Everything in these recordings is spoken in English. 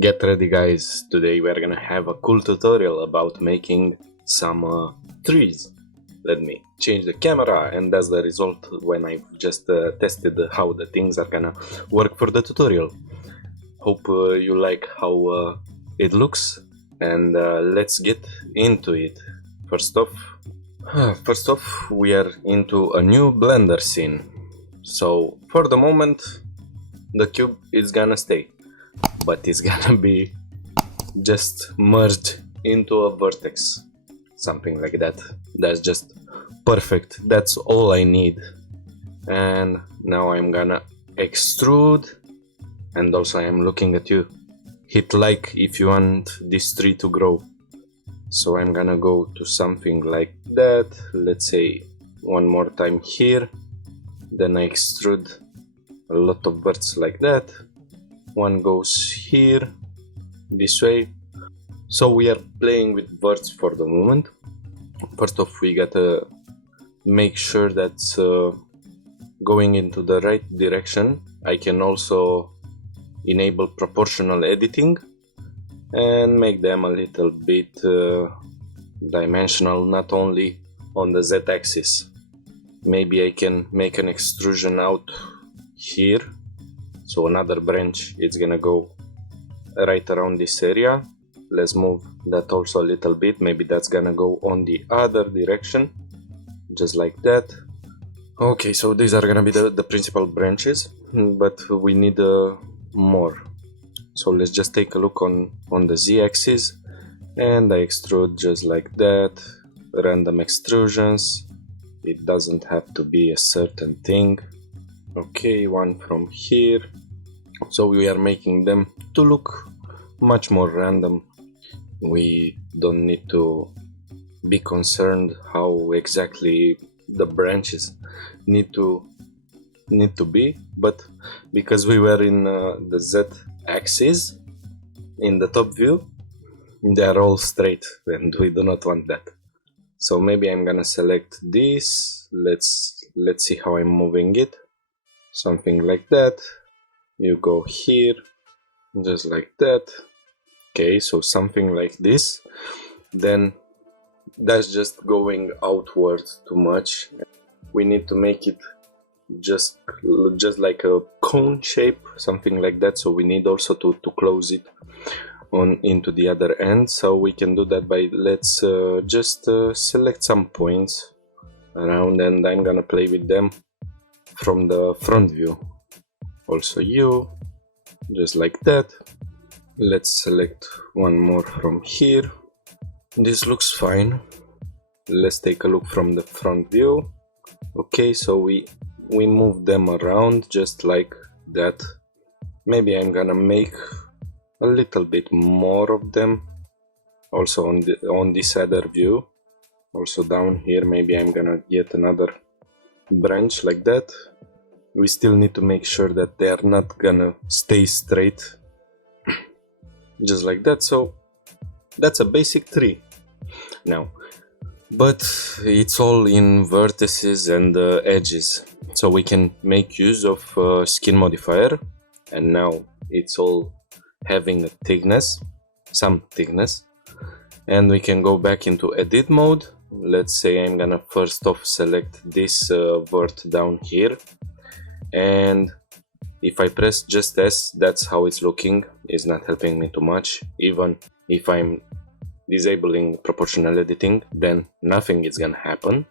Get ready guys, today we're gonna have a cool tutorial about making some trees. Let me change the camera, and that's the result when I've just tested how the things are gonna work for the tutorial. Hope you like how it looks, and let's get into it. First off, we are into a new Blender scene. So for the moment, the cube is gonna stay, but it's gonna be just merged into a vertex, something like that. That's just perfect. That's all I need. And now I'm gonna extrude, and also I'm looking at you. Hit like if you want this tree to grow. So I'm gonna go to something like that. Let's say one more time here. Then I extrude a lot of verts like that. One goes here, this way. So we are playing with verts for the moment. First off, we gotta make sure that's going into the right direction. I can also enable proportional editing and make them a little bit dimensional, not only on the z-axis. Maybe I can make an extrusion out here, so another branch is gonna go right around this area. Let's move that also a little bit. Maybe that's gonna go on the other direction, just like that. Okay, so these are gonna be the principal branches, but we need more. So let's just take a look on the z-axis, and I extrude just like that. Random extrusions. It doesn't have to be a certain thing. Okay, one from here. So we are making them to look much more random. We don't need to be concerned how exactly the branches need to be, but because we were in the z-axis in the top view, they are all straight, and we do not want that. So maybe I'm gonna select this. Let's see how I'm moving it. Something like that. You go here, just like that. Okay, so something like this. Then that's just going outwards too much. We need to make it just like a cone shape, something like that. So we need also to close it on into the other end. So we can do that by let's just select some points around, and I'm gonna play with them from the front view. Also you, just like that. Let's select one more from here. This looks fine. Let's take a look from the front view. Okay, so we move them around just like that. Maybe I'm gonna make a little bit more of them also on this other view. Also down here, maybe I'm gonna get another branch like that. We still need to make sure that they are not gonna stay straight, just like that. So that's a basic tree now, but it's all in vertices and edges. So we can make use of skin modifier, and now it's all having a thickness, some thickness, and we can go back into edit mode. Let's say I'm gonna first off select this vert down here, and if I press just S, that's how it's looking. It's not helping me too much. Even if I'm disabling proportional editing, then nothing is gonna happen.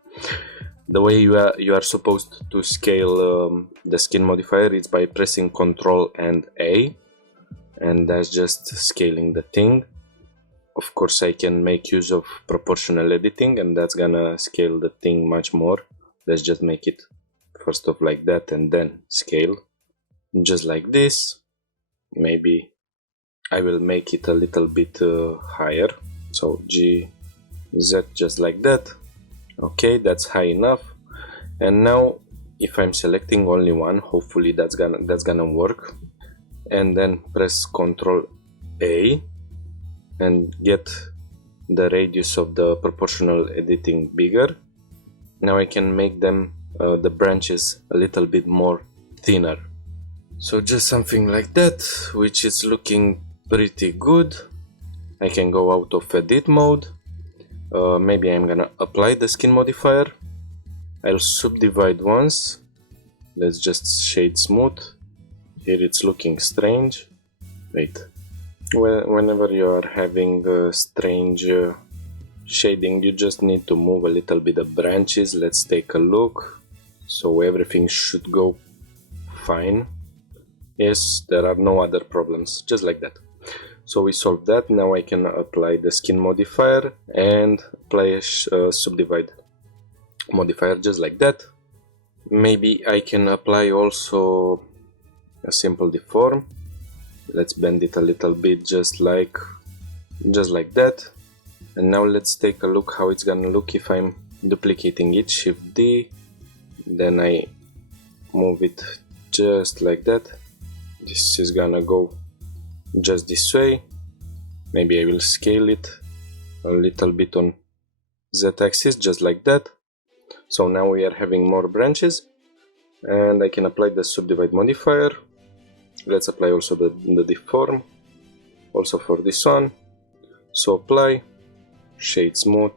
The way you are supposed to scale the skin modifier is by pressing Ctrl and A, and that's just scaling the thing. Of course, I can make use of proportional editing, and that's gonna scale the thing much more. Let's just make it first off like that, and then scale just like this. Maybe I will make it a little bit higher, so G Z, just like that. Okay, that's high enough. And now if I'm selecting only one, hopefully that's gonna work, and then press Ctrl A and get the radius of the proportional editing bigger. Now I can make them the branches a little bit more thinner. So just something like that, which is looking pretty good. I can go out of edit mode. Maybe I'm gonna apply the skin modifier. I'll subdivide once. Let's just shade smooth. Here it's looking strange. Wait. Whenever you are having strange shading, you just need to move a little bit the branches. Let's take a look. So everything should go fine. Yes, there are no other problems, just like that. So we solved that. Now I can apply the skin modifier and apply a subdivide modifier just like that. Maybe I can apply also a simple deform. Let's bend it a little bit just like that. And now let's take a look how it's gonna look if I'm duplicating it. Shift D, then I move it just like that. This is gonna go just this way. Maybe I will scale it a little bit on Z-axis just like that. So now we are having more branches, and I can apply the subdivide modifier. Let's apply also the deform also for this one. So apply, shade smooth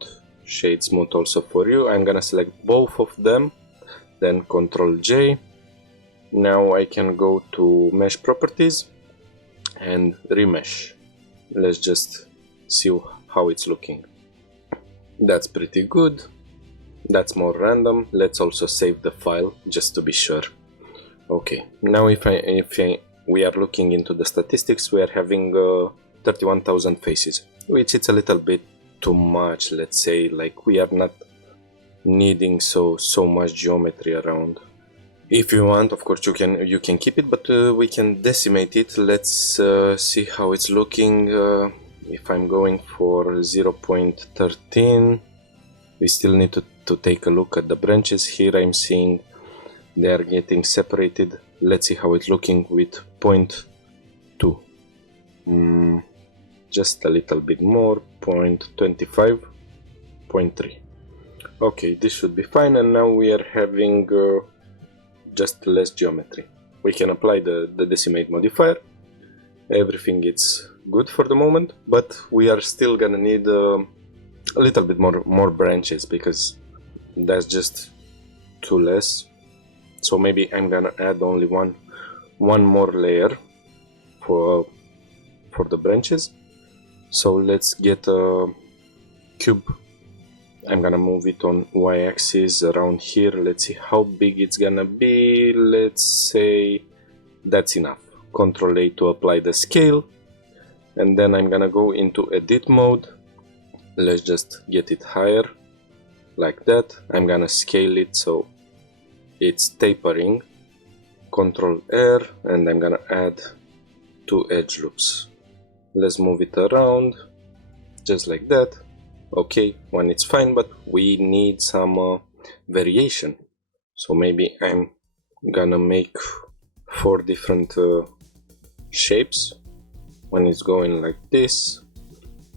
also for you. I'm gonna select both of them, then Ctrl J. Now I can go to mesh properties and remesh. Let's just see how it's looking. That's pretty good. That's more random. Let's also save the file just to be sure. Okay, now if we are looking into the statistics, we are having 31,000 faces, which is a little bit too much. Let's say, like, we are not needing so much geometry around. If you want, of course, you can keep it, but we can decimate it. Let's see how it's looking. If I'm going for 0.13, we still need to take a look at the branches. Here I'm seeing they are getting separated. Let's see how it's looking with 0.2. Just a little bit more, 0.25, 0.3. Okay, this should be fine, and now we are having just less geometry. We can apply the decimate modifier. Everything is good for the moment, but we are still gonna need a little bit more branches, because that's just too less. So maybe I'm gonna add only one more layer for the branches. So let's get a cube. I'm gonna move it on y-axis around here. Let's see how big it's gonna be. Let's say that's enough. Ctrl A to apply the scale, and then I'm gonna go into edit mode. Let's just get it higher like that. I'm gonna scale it so it's tapering. Ctrl R, and I'm gonna add 2 edge loops. Let's move it around just like that. Okay, one it's fine, but we need some variation. So maybe I'm gonna make 4 different shapes. One is going like this,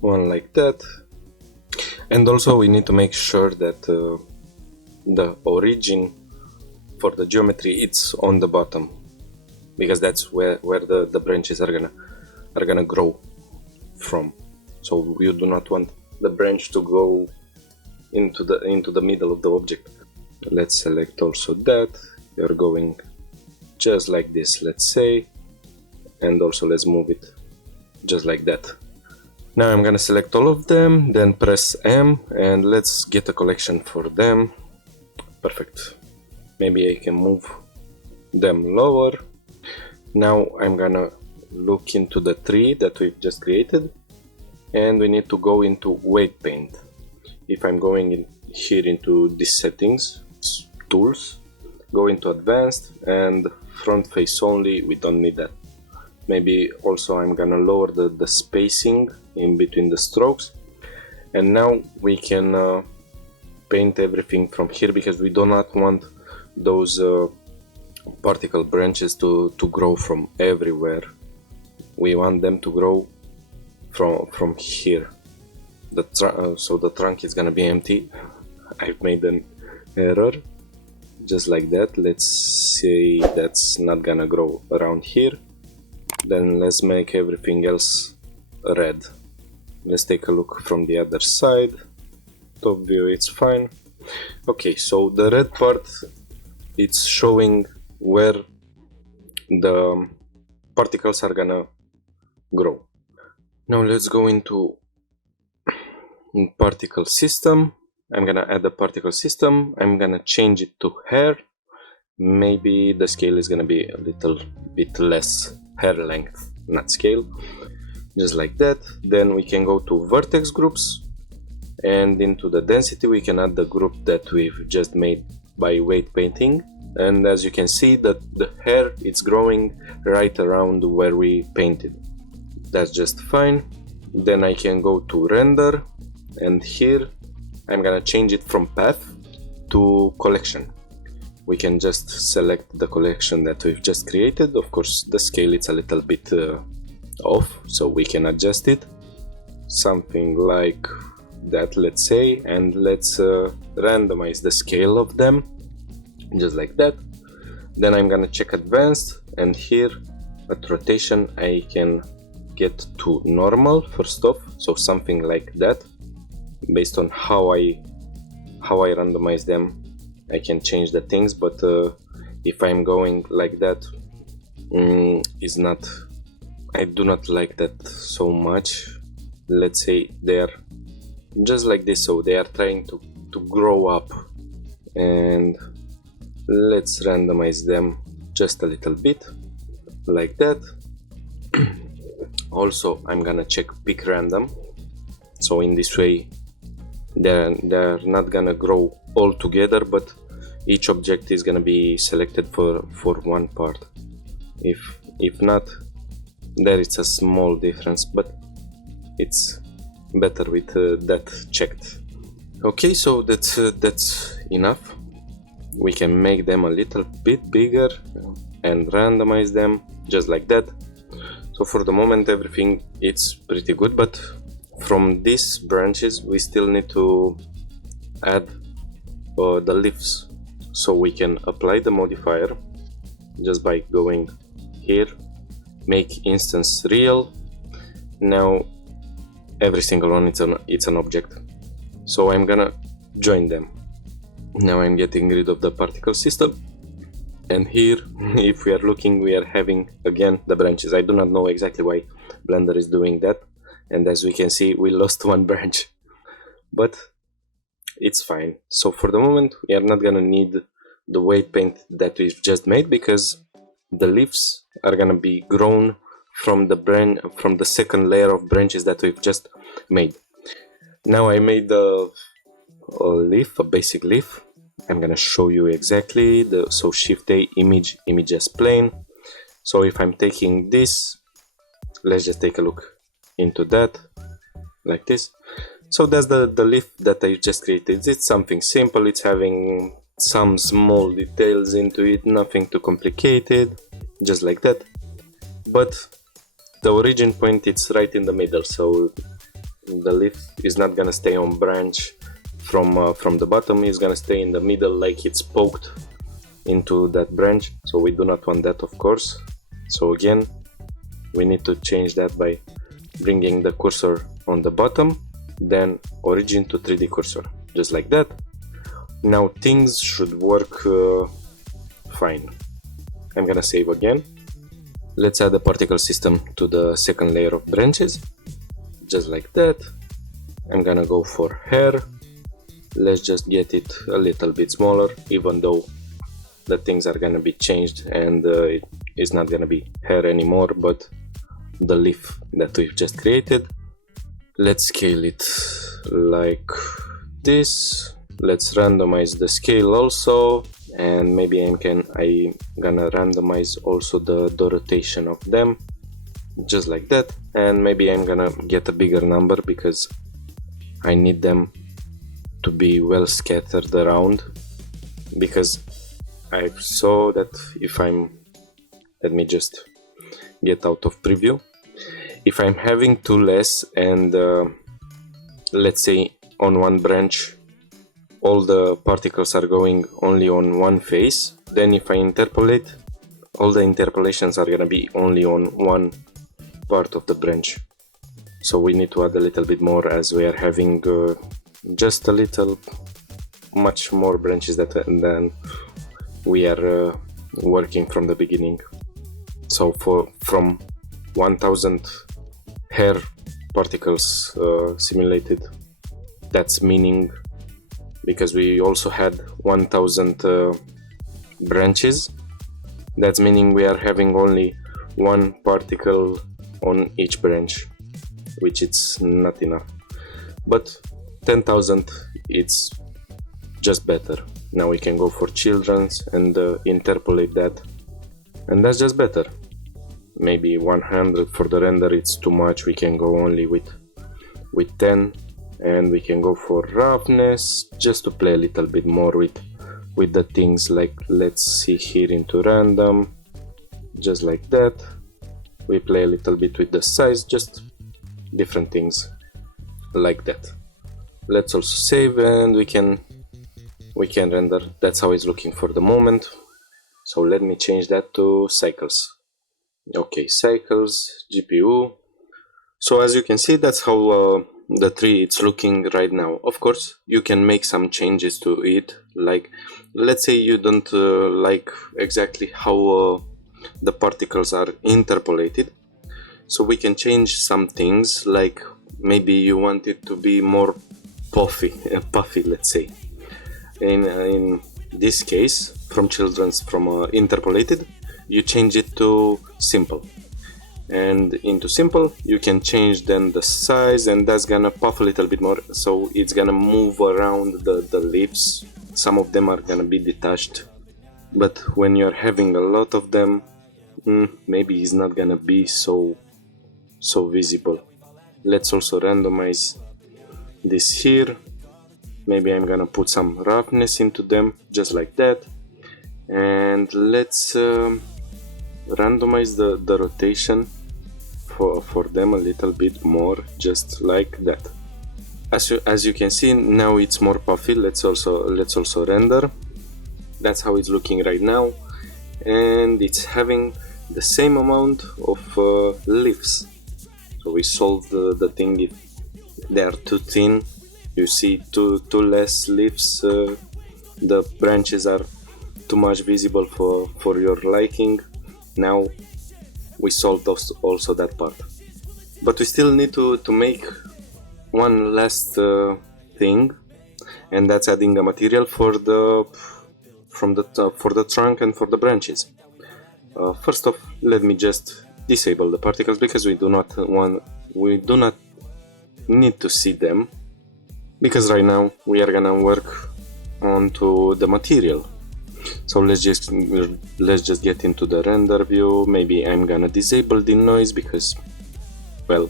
one like that. And also we need to make sure that the origin for the geometry it's on the bottom, because that's where the branches are gonna grow from. So you do not want the branch to go into the middle of the object. Let's select also that. You're going just like this, let's say, and also let's move it just like that. Now I'm gonna select all of them, then press M, and let's get a collection for them. Perfect. Maybe I can move them lower. Now I'm gonna look into the tree that we've just created, and we need to go into weight paint. If I'm going in here into these settings, tools, go into advanced and front face only, we don't need that. Maybe also I'm gonna lower the spacing in between the strokes, and now we can paint everything from here, because we do not want those particle branches to grow from everywhere. We want them to grow from here. So the trunk is gonna be empty. I've made an error just like that. Let's say that's not gonna grow around here. Then let's make everything else red. Let's take a look from the other side. Top view, it's fine. Okay, so the red part, it's showing where the particles are gonna grow. Now let's go into particle system. I'm gonna add a particle system. I'm gonna change it to hair. Maybe the scale is gonna be a little bit less, hair length, not scale, just like that. Then we can go to vertex groups, and into the density we can add the group that we've just made by weight painting. And as you can see, that the hair it's growing right around where we painted. That's just fine. Then I can go to render, and here I'm gonna change it from path to collection. We can just select the collection that we've just created. Of course, the scale it's a little bit off, so we can adjust it. Something like that, let's say, and let's randomize the scale of them, just like that. Then I'm gonna check advanced, and here at rotation I can get to normal first off, so something like that. Based on how I randomize them, I can change the things, but if I'm going like that, is not, I do not like that so much. Let's say they are just like this, so they are trying to grow up, and let's randomize them just a little bit like that. Also, I'm gonna check pick random, so in this way they're not gonna grow all together, but each object is gonna be selected for one part. If not, there is a small difference, but it's better with that checked. Okay, so that's enough. We can make them a little bit bigger and randomize them just like that. So for the moment everything it's pretty good, but from these branches we still need to add the leaves. So we can apply the modifier just by going here, make instance real. Now every single one it's an object, so I'm gonna join them. Now I'm getting rid of the particle system, and here if we are looking, we are having again the branches. I do not know exactly why Blender is doing that, and as we can see we lost one branch, but it's fine. So for the moment we are not gonna need the weight paint that we've just made, because the leaves are gonna be grown from the second layer of branches that we've just made. Now I made a leaf, a basic leaf. I'm gonna show you exactly. So Shift A, image as plane. So if I'm taking this, let's just take a look into that, like this. So that's the leaf that I just created. It's something simple. It's having some small details into it, nothing too complicated, just like that. But the origin point it's right in the middle, so the leaf is not gonna stay on branch from the bottom. It's gonna stay in the middle like it's poked into that branch, so we do not want that, of course. So again we need to change that by bringing the cursor on the bottom, then origin to 3D cursor, just like that. Now things should work fine. I'm gonna save again. Let's add a particle system to the second layer of branches, just like that. I'm gonna go for hair. Let's just get it a little bit smaller, even though the things are gonna be changed and it is not gonna be hair anymore, but the leaf that we've just created. Let's scale it like this. Let's randomize the scale also, and maybe I'm gonna randomize also the rotation of them, just like that. And maybe I'm gonna get a bigger number because I need them to be well scattered around, because I saw that if let me just get out of preview. If I'm having two less and let's say on one branch all the particles are going only on one face, then if I interpolate all the interpolations are gonna be only on one part of the branch. So we need to add a little bit more, as we are having just a little much more branches than we are working from the beginning. So from 1000 hair particles simulated, that's meaning, because we also had 1000 branches, that's meaning we are having only one particle on each branch, which it's not enough. But 10,000, it's just better. Now we can go for children's and interpolate that, and that's just better. Maybe 100 for the render, it's too much. We can go only with 10, and we can go for roughness just to play a little bit more with the things. Like, let's see here into random, just like that. We play a little bit with the size, just different things like that. Let's also save, and we can render. That's how it's looking for the moment. So let me change that to cycles. Okay, cycles, GPU. So as you can see, that's how the tree it's looking right now. Of course, you can make some changes to it. Like, let's say you don't like exactly how the particles are interpolated. So we can change some things, like maybe you want it to be more puffy, let's say. In this case, from children's, from interpolated, you change it to simple, and into simple you can change then the size, and that's gonna puff a little bit more, so it's gonna move around the leaves. Some of them are gonna be detached, but when you're having a lot of them, maybe it's not gonna be so visible. Let's also randomize this here. Maybe I'm gonna put some roughness into them, just like that, and let's randomize the rotation for them a little bit more, just like that. As you can see, now it's more puffy. Let's also render. That's how it's looking right now, and it's having the same amount of leaves. So we solved the thing. If they are too thin, you see too less leaves, the branches are too much visible for your liking. Now we solved also that part, but we still need to make one last thing, and that's adding a material for the trunk and for the branches. First off, let me just disable the particles, because we do not need to see them, because right now we are gonna work onto the material. So let's just get into the render view. Maybe I'm gonna disable the noise, because, well,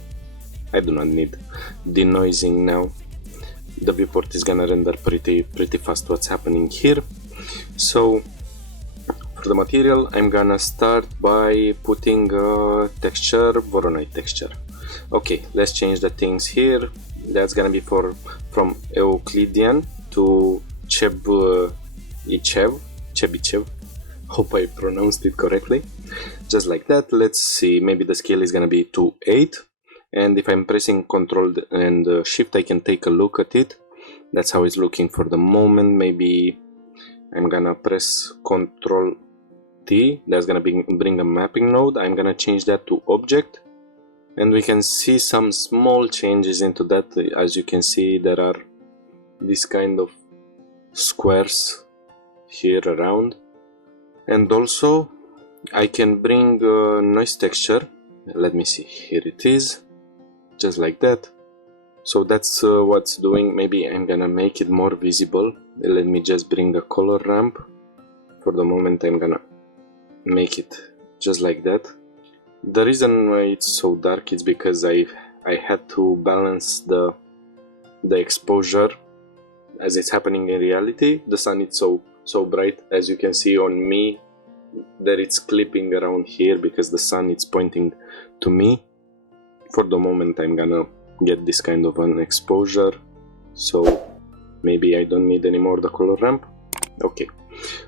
I do not need denoising now. The viewport is gonna render pretty fast what's happening here. So for the material, I'm gonna start by putting a texture, Voronoi texture. Okay, let's change the things here. That's gonna be from Euclidean to Chebichev. Hope I pronounced it correctly. Just like that. Let's see, maybe the scale is gonna be to 8, and if I'm pressing Ctrl and Shift, I can take a look at it. That's how it's looking for the moment. Maybe I'm gonna press Ctrl T. That's gonna bring a mapping node. I'm gonna change that to object, and we can see some small changes into that. As you can see, there are this kind of squares here around, and also I can bring a noise texture. Let me see, here it is, just like that. So that's what's doing. Maybe I'm gonna make it more visible. Let me just bring a color ramp. For the moment I'm gonna make it just like that. The reason why it's so dark is because I had to balance the exposure as it's happening in reality. The sun is so bright. As you can see on me, that it's clipping around here because the sun is pointing to me. For the moment I'm gonna get this kind of an exposure, so maybe I don't need anymore the color ramp. Okay,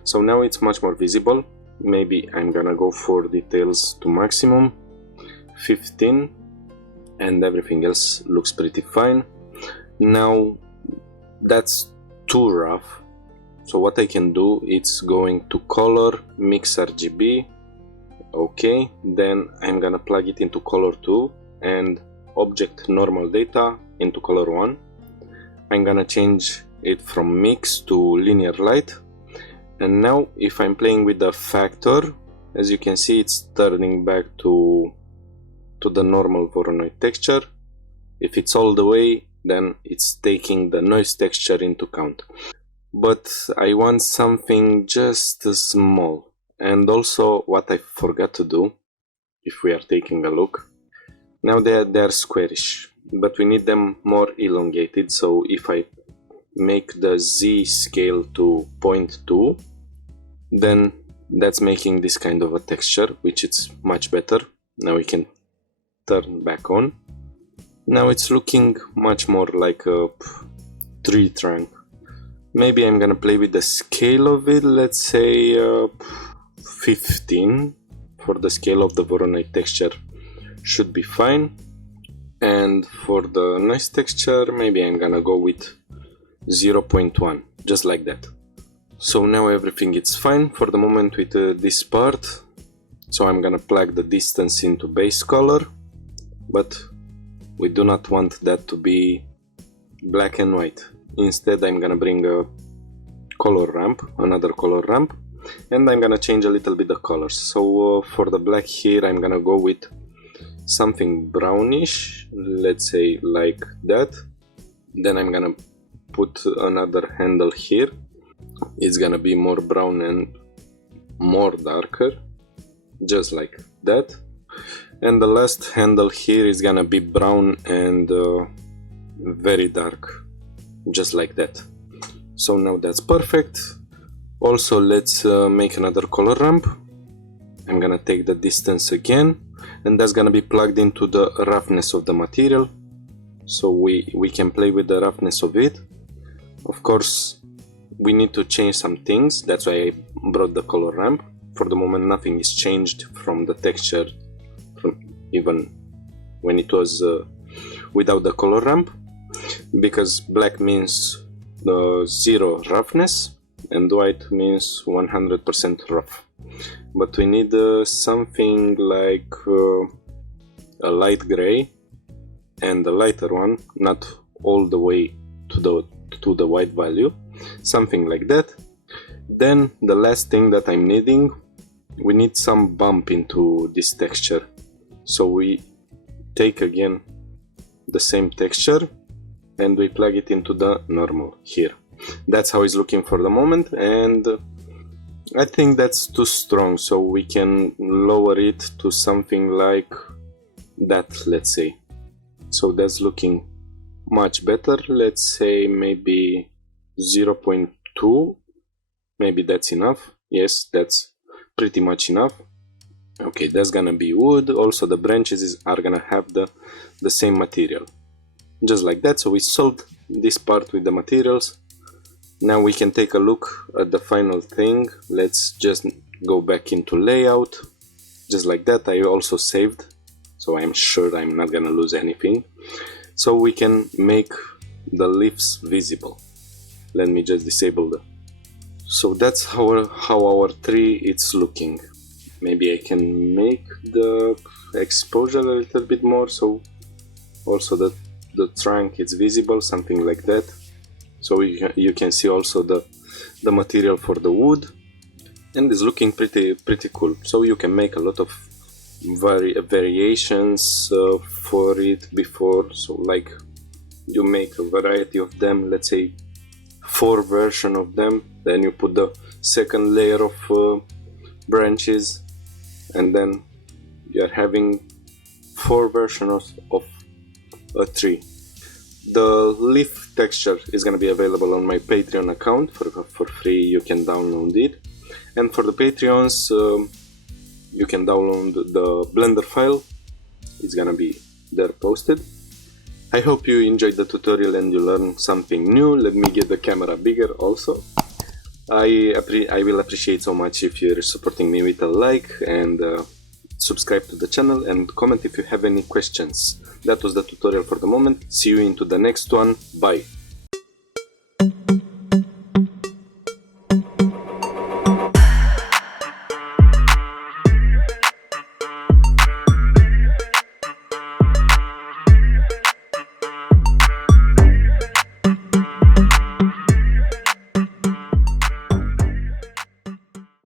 so now it's much more visible. maybe I'm gonna go for details to maximum, 15, and everything else looks pretty fine. Now that's too rough, so what I can do is going to color, mix RGB, okay, then I'm gonna plug it into color 2 and object normal data into color 1. I'm gonna change it from mix to linear light, and now if I'm playing with the factor, as you can see, it's turning back to the normal Voronoi texture. If it's all the way, then it's taking the noise texture into account. But I want something just small. And also what I forgot to do, if we are taking a look, now they're squarish, but we need them more elongated. So if I make the Z scale to 0.2, then that's making this kind of a texture, which is much better. Now we can turn back on. Now it's looking much more like a tree trunk. Maybe I'm gonna play with the scale of it, let's say 15 for the scale of the Voronoi texture should be fine. And for the noise texture, maybe I'm gonna go with 0.1, just like that. So now everything is fine for the moment with this part. So I'm gonna plug the distance into base color, but we do not want that to be black and white. Instead, I'm gonna bring a color ramp, another color ramp, and I'm gonna change a little bit the colors. So for the black here, I'm gonna go with something brownish, let's say like that. Then I'm gonna put another handle here. It's gonna be more brown and more darker, just like that. And the last handle here is gonna be brown and very dark, just like that. So now that's perfect. Also, let's make another color ramp. I'm gonna take the distance again, and that's gonna be plugged into the roughness of the material, so we can play with the roughness of it. Of course, we need to change some things, that's why I brought the color ramp. For the moment, nothing is changed from the texture, from even when it was without the color ramp, because black means zero roughness and white means 100% rough. But we need something like a light gray and a lighter one, not all the way to the white value, something like that. Then the last thing that I'm needing, we need some bump into this texture. So we take again the same texture and we plug it into the normal here. That's how it's looking for the moment, and I think that's too strong, so we can lower it to something like that, let's say. So that's looking much better. Let's say maybe 0.2, maybe that's enough. Yes, that's pretty much enough. Okay, that's gonna be wood. Also the branches are gonna have the same material, just like that. So we solved this part with the materials. Now we can take a look at the final thing. Let's just go back into layout, just like that. I also saved, so I'm sure I'm not gonna lose anything. So we can make the leaves visible. Let me just disable the... So that's how our tree is looking. Maybe I can make the exposure a little bit more, so also the trunk is visible, something like that. So you can see also the material for the wood, and it's looking pretty cool. So you can make a lot of variations for it before. So like you make a variety of them, let's say 4 versions of them, then you put the second layer of branches, and then you're having 4 versions of a tree. The leaf texture is going to be available on my Patreon account for free. You can download it, and for the Patreons you can download the Blender file. It's gonna be there posted. I hope you enjoyed the tutorial and you learned something new. Let me get the camera bigger also. I will appreciate so much if you're supporting me with a like and subscribe to the channel and comment if you have any questions. That was the tutorial for the moment. See you into the next one. Bye.